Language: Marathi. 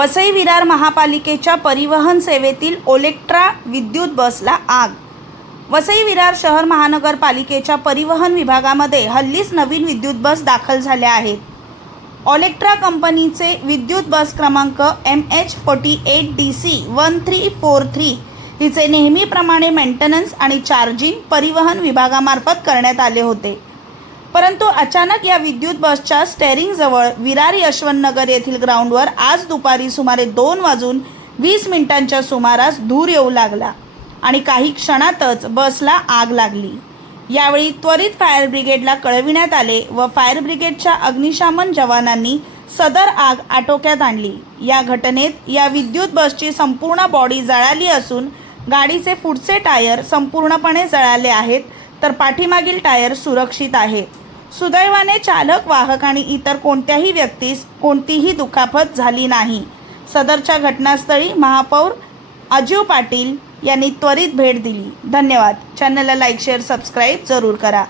वसई विरार महापालिकेच्या परिवहन सेवेतील ओलेक्ट्रा विद्युत बसला आग। वसई विरार शहर महानगरपालिकेच्या परिवहन विभागामध्ये हल्लीच नवीन विद्युत बस दाखल झाल्या आहेत। ओलेक्ट्रा कंपनीचे विद्युत बस क्रमांक MH48DC1343 हिचे नेहमीप्रमाणे मेंटेनन्स आणि चार्जिंग परिवहन विभागामार्फत करण्यात आले होते, परंतु अचानक या विद्युत बसच्या स्टेअरिंग जवळ विरार यशवंतनगर येथील ग्राउंडवर आज दुपारी सुमारे 2:20 सुमारास धूर येऊ लागला आणि काही क्षणातच बसला आग लागली। यावेळी त्वरित फायर ब्रिगेडला कळविण्यात आले व फायर ब्रिगेडच्या अग्निशमन जवानांनी सदर आग आटोक्यात आणली। या घटनेत या विद्युत बसची संपूर्ण बॉडी जळाली असून गाडीचे पुढचे टायर संपूर्णपणे जळाले आहेत, तर पाठीमागील टायर सुरक्षित आहेत। सुदैवाने चालक, वाहक आणि इतर कोणत्याही व्यक्तीस कोणतीही दुखापत झाली नाही। सदरच्या घटनास्थळी महापौर अजय पाटील यांनी त्वरित भेट दिली। धन्यवाद। चॅनलला लाईक, शेअर, सबस्क्राईब जरूर करा।